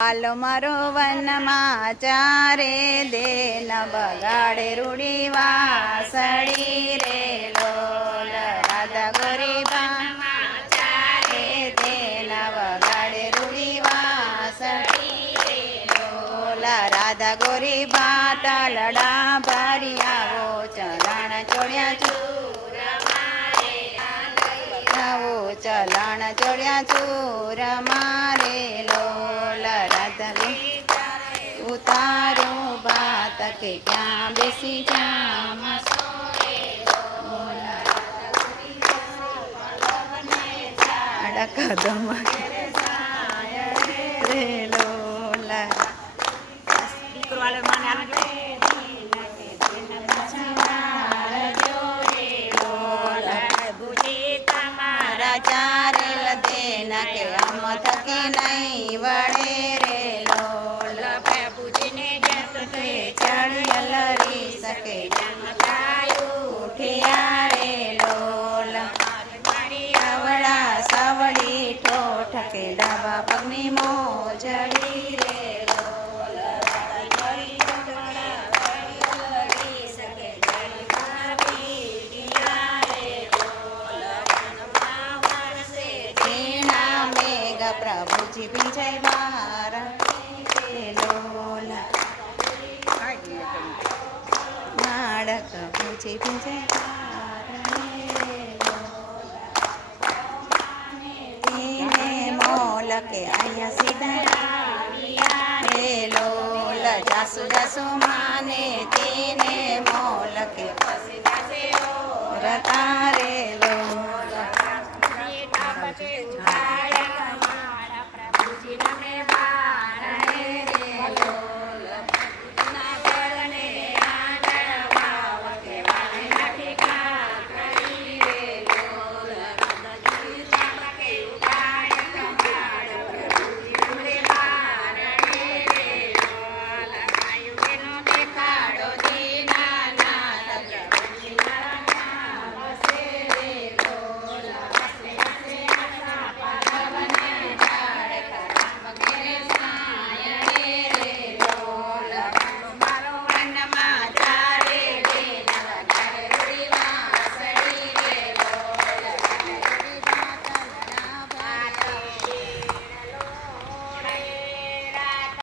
હાલો મારો વનમાં ચારે દેન બગાડે રૂડી વાસળી રે લોલ રાધા ગોરી વનમાં ચારે દેન બગાડે રૂડી વાસળી રે લોલ રાધા ગોરી તલડા ભરી આવો ચરણ ચોડ્યા આવો ચલણ ચોડ્યા ચૂર મારે લોલ ઉતાર્યું બાત કે ક્યાં બેસી જામ કદમ રે લોલ ચારેલ દેન કે અમ થકી નહીં વળે રે લોલ બાપુજીને ચડિયલ રી શકે ઉઠિયા રે લોલ અવળા સવડી ઠોઠ કે ડાબા પગની મોજડી રે પ્રભુજી પીંજય બાર લોલ નાડક ભૂજી પીંજય તેને મોલ કે અહીંયા સીધા રે લોલ જાસુ જાસુ માને તેને મોલ કે રતા રે લોલ